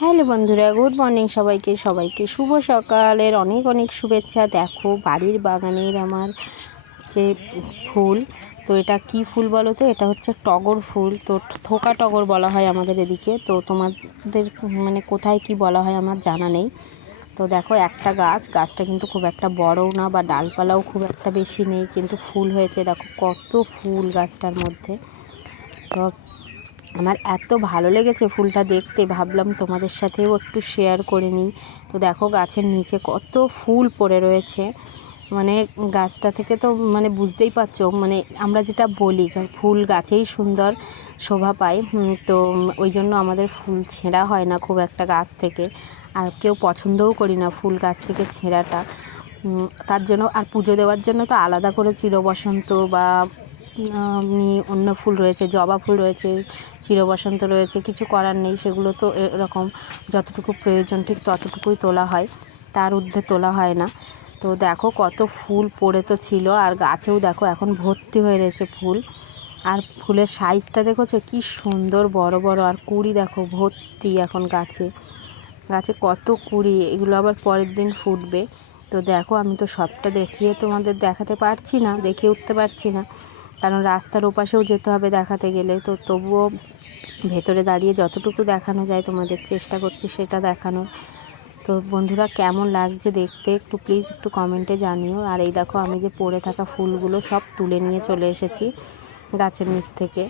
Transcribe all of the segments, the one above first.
Hello বন্ধুরা, good morning সবাইকে সবাইকে শুভ সকালের অনেক অনেক শুভেচ্ছা। দেখো বাড়ির বাগানের আমার যে ফুল, তো এটা কি ফুল বলো তো? এটা হচ্ছে টগর ফুল। তো থোকা টগর বলা হয় আমাদের এদিকে। তো তোমাদের মানে কোথায় কি বলা হয় আমার জানা নেই। তো দেখো একটা গাছটা কিন্তু খুব একটা বড়ও না বা ডালপালাও খুব একটা বেশি নেই, কিন্তু ফুল হয়েছে। দেখো কত ফুল গাছটার মধ্যে। তো আমার এত ভালো লেগেছে ফুলটা দেখতে, ভাবলাম তোমাদের সাথেও একটু শেয়ার করে নিই। তো দেখো গাছের নিচে কত ফুল পড়ে রয়েছে, মানে গাছটা থেকে তো মানে বুঝতেই পারছো, মানে আমরা যেটা বলি ফুল গাছেই সুন্দর শোভা পায়। তো ওই জন্য আমাদের ফুল ছেঁড়া হয় না খুব একটা গাছ থেকে, আর কেউ পছন্দও করি না ফুল গাছ থেকে ছেঁড়াটা। তার জন্য আর পুজো দেওয়ার জন্য তো আলাদা করে চিরবসন্ত বা অন্য ফুল রয়েছে, জবা ফুল রয়েছে, চিরবসন্ত রয়েছে, কিছু করার নেই। সেগুলো তো এরকম যতটুকু প্রয়োজন ঠিক ততটুকুই তোলা হয়, তার ঊর্ধ্বে তোলা হয় না। তো দেখো কত ফুল পড়ে তো ছিল, আর গাছেও দেখো এখন ভর্তি হয়ে রয়েছে ফুল। আর ফুলের সাইজটা দেখেছো কি সুন্দর, বড় বড়, আর কুঁড়ি দেখো ভর্তি এখন গাছে গাছে কত কুঁড়ি। এগুলো আবার পরের দিন ফুটবে। তো দেখো আমি তো সবটা দেখিয়ে তোমাদের দেখাতে পারছি না, দেখিয়ে উঠতে পারছি না, কারণ রাস্তার ওপাশেও যেতে হবে দেখাতে গেলে। তো তবুও ভেতরে দাঁড়িয়ে যতটুকু দেখানো যায় তোমাদের চেষ্টা করছি সেটা দেখানোর। তো বন্ধুরা কেমন লাগছে দেখতে একটু প্লিজ একটু কমেন্টে জানিও। আর এই দেখো আমি যে পড়ে থাকা ফুলগুলো সব তুলে নিয়ে চলে এসেছি গাছের নিচ থেকে।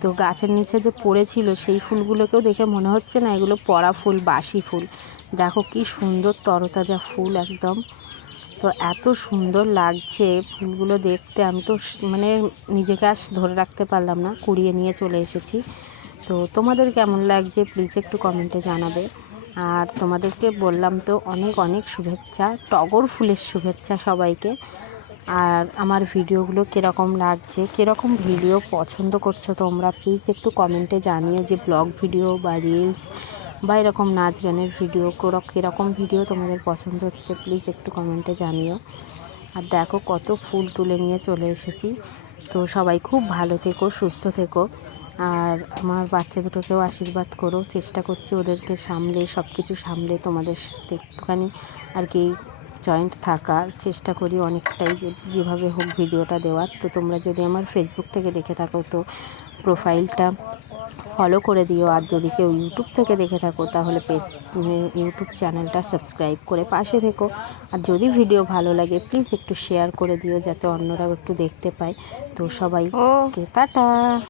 তো গাছের নিচে যে পড়েছিল সেই ফুলগুলোকেও দেখে মনে হচ্ছে না এগুলো পড়া ফুল, বাসি ফুল। দেখো কি সুন্দর তরতাজা ফুল একদম। তো এত সুন্দর লাগছে ফুলগুলো দেখতে, আমি তো মানে নিজেকে আর ধরে রাখতে পারলাম না, কুড়িয়ে নিয়ে চলে এসেছি। তো তোমাদের কেমন লাগছে প্লিজ একটু কমেন্টে জানাবে। আর তোমাদেরকে বললাম তো অনেক অনেক শুভেচ্ছা, টগর ফুলের শুভেচ্ছা সবাইকে। আর আমার ভিডিওগুলো কীরকম লাগছে, কীরকম ভিডিও পছন্দ করছো তোমরা প্লিজ একটু কমেন্টে জানিও, যে ব্লগ ভিডিও বা রিলস বা এরকম নাচ গানের ভিডিও কীরকম ভিডিও তোমাদের পছন্দ হচ্ছে প্লিজ একটু কমেন্টে জানিও। আর দেখো কত ফুল তুলে নিয়ে চলে এসেছি। তো সবাই খুব ভালো থেকো, সুস্থ থেকো। আর আমার বাচ্চা দুটোকেও আশীর্বাদ করো, চেষ্টা করছি ওদেরকে সামলে সব কিছু সামলে তোমাদের সাথে একটুখানি আর কি জয়েন্ট থাকার চেষ্টা করি অনেকটাই, যেভাবে হোক ভিডিওটা দেওয়ার। তো তোমরা যদি আমার ফেসবুক থেকে দেখে থাকো তো প্রোফাইলটা ফলো করে দিও, আর যদি কেউ ইউটিউব থেকে দেখে থাকো তাহলে ইউটিউব চ্যানেলটা সাবস্ক্রাইব করে পাশে থেকো। আর যদি ভিডিও ভালো লাগে প্লিজ একটু শেয়ার করে দিও, যাতে অন্যরাও একটু দেখতে পায়। তো সবাইকে টাটা।